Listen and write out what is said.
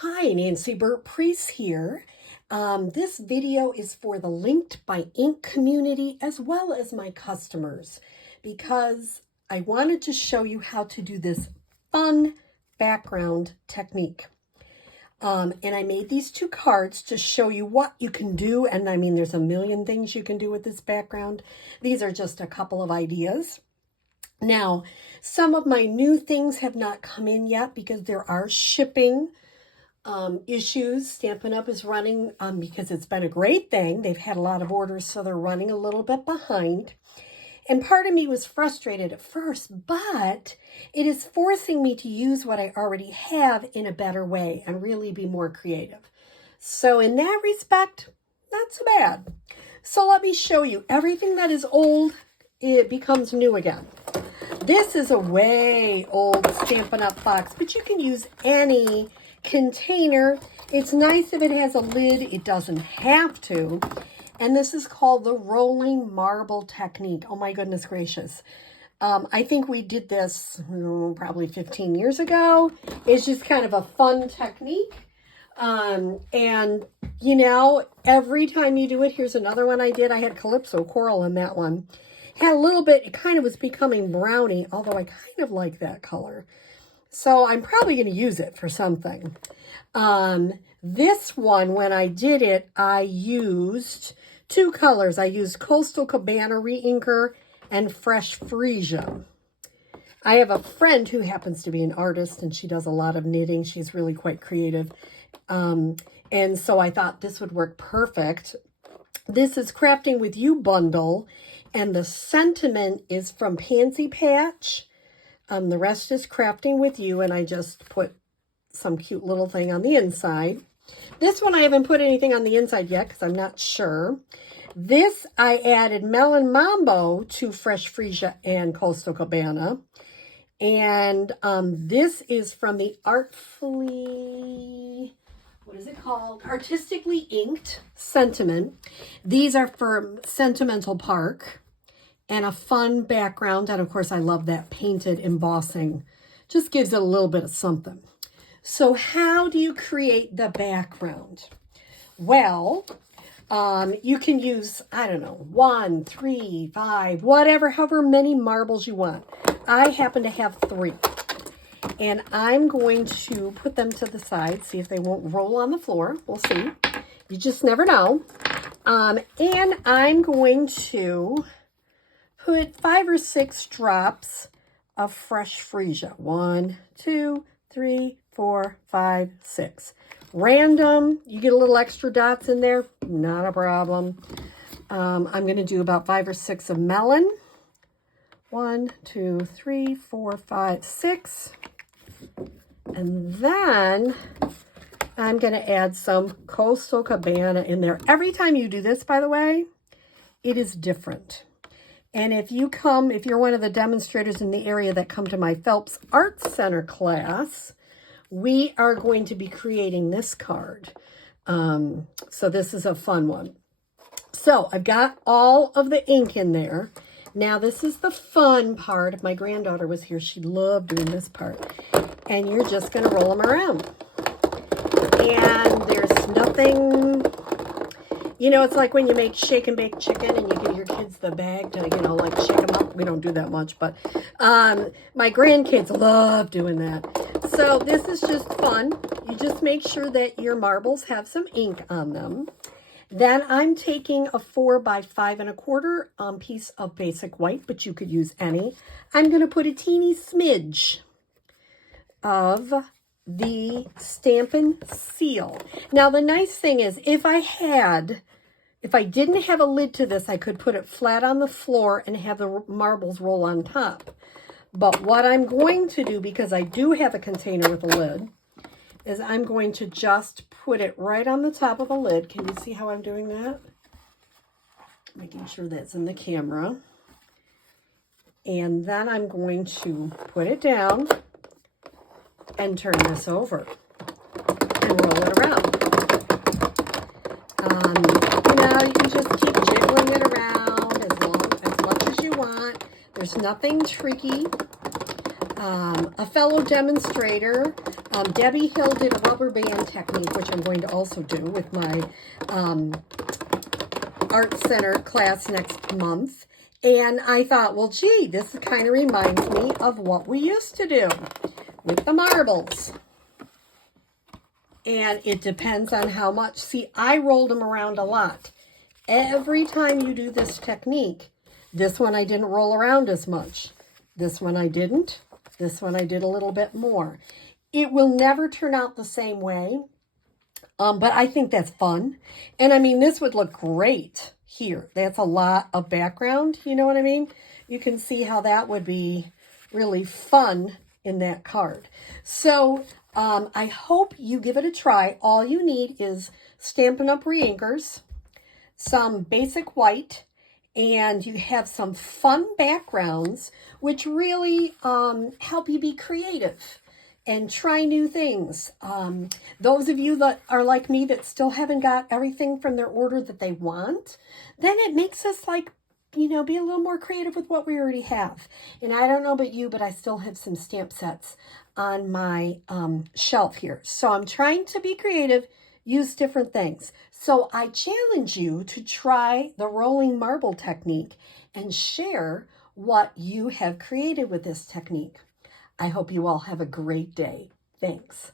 Hi, Nancy Burt-Preece here. This video is for the Linked by Ink community as well as my customers because I wanted to show you how to do this fun background technique. And I made these two cards to show you what you can do. And I mean, there's a million things you can do with this background. These are just a couple of ideas. Now, some of my new things have not come in yet because there are shipping issues. Stampin' Up! Is running because it's been a great thing. They've had a lot of orders, so they're running a little bit behind. And part of me was frustrated at first, but it is forcing me to use what I already have in a better way and really be more creative. So in that respect, not so bad. So let me show you. Everything that is old, it becomes new again. This is a way old Stampin' Up! Box, but you can use any container. It's nice if it has a lid. It doesn't have to. And this is called the rolling marble technique. Oh my goodness gracious. I think we did this probably 15 years ago. It's just kind of a fun technique. And you know, every time you do it, here's another one I did. I had Calypso Coral in that one. Had a little bit, it kind of was becoming brownie, although I kind of like that color. So I'm probably going to use it for something. This one, when I did it, I used two colors. I used Coastal Cabana Reinker and Fresh Freesia. I have a friend who happens to be an artist, and she does a lot of knitting. She's really quite creative. And so I thought this would work perfect. This is Crafting With You bundle, and the sentiment is from Pansy Patch. The rest is Crafting With You, and I just put some cute little thing on the inside. This one I haven't put anything on the inside yet because I'm not sure. This I added Melon Mambo to Fresh Freesia and Coastal Cabana. And this is from the Artfully, what is it called? Artistically Inked Sentiment. These are for Sentimental Park. And a fun background. And of course, I love that painted embossing. Just gives it a little bit of something. So how do you create the background? Well, you can use, I don't know, 1, 3, 5, whatever, however many marbles you want. I happen to have 3. And I'm going to put them to the side, see if they won't roll on the floor. We'll see. You just never know. And I'm going to put 5 or 6 drops of Fresh Freesia. 1, 2, 3, 4, 5, 6. Random. You get a little extra dots in there. Not a problem. I'm going to do about 5 or 6 of Melon. 1, 2, 3, 4, 5, 6. And then I'm going to add some Coastal Cabana in there. Every time you do this, by the way, it is different. And if you're one of the demonstrators in the area that come to my Phelps Art Center class, we are going to be creating this card. So this is a fun one. So I've got all of the ink in there. Now this is the fun part. If my granddaughter was here, she'd love doing this part. And you're just going to roll them around. And there's nothing... You know, it's like when you make shake and bake chicken and you give your kids the bag to, you know, like shake them up. We don't do that much, but my grandkids love doing that. So this is just fun. You just make sure that your marbles have some ink on them. Then I'm taking a 4 by 5 1/4 piece of basic white, but you could use any. I'm going to put a teeny smidge of the Stampin' Seal. Now, the nice thing is, if I didn't have a lid to this, I could put it flat on the floor and have the marbles roll on top. But what I'm going to do, because I do have a container with a lid, is I'm going to just put it right on the top of the lid. Can you see how I'm doing that? Making sure that's in the camera. And then I'm going to put it down and turn this over and roll it around. You know, you can just keep jiggling it around as much as you want. There's nothing tricky. A fellow demonstrator Debbie Hill did a rubber band technique, which I'm going to also do with my art center class next month. And I thought, well, gee, this kind of reminds me of what we used to do with the marbles. And it depends on how much. See, I rolled them around a lot. Every time you do this technique, this one I didn't roll around as much. This one I didn't. This one I did a little bit more. It will never turn out the same way, but I think that's fun. And I mean, this would look great here. That's a lot of background, you know what I mean? You can see how that would be really fun in that card. So I hope you give it a try. All you need is Stampin' Up! Re-inkers, some basic white, and you have some fun backgrounds, which really help you be creative and try new things. Those of you that are like me that still haven't got everything from their order that they want, then it makes us like, you know, be a little more creative with what we already have. And I don't know about you, but I still have some stamp sets on my shelf here. So I'm trying to be creative, use different things. So I challenge you to try the rolling marble technique and share what you have created with this technique. I hope you all have a great day. Thanks.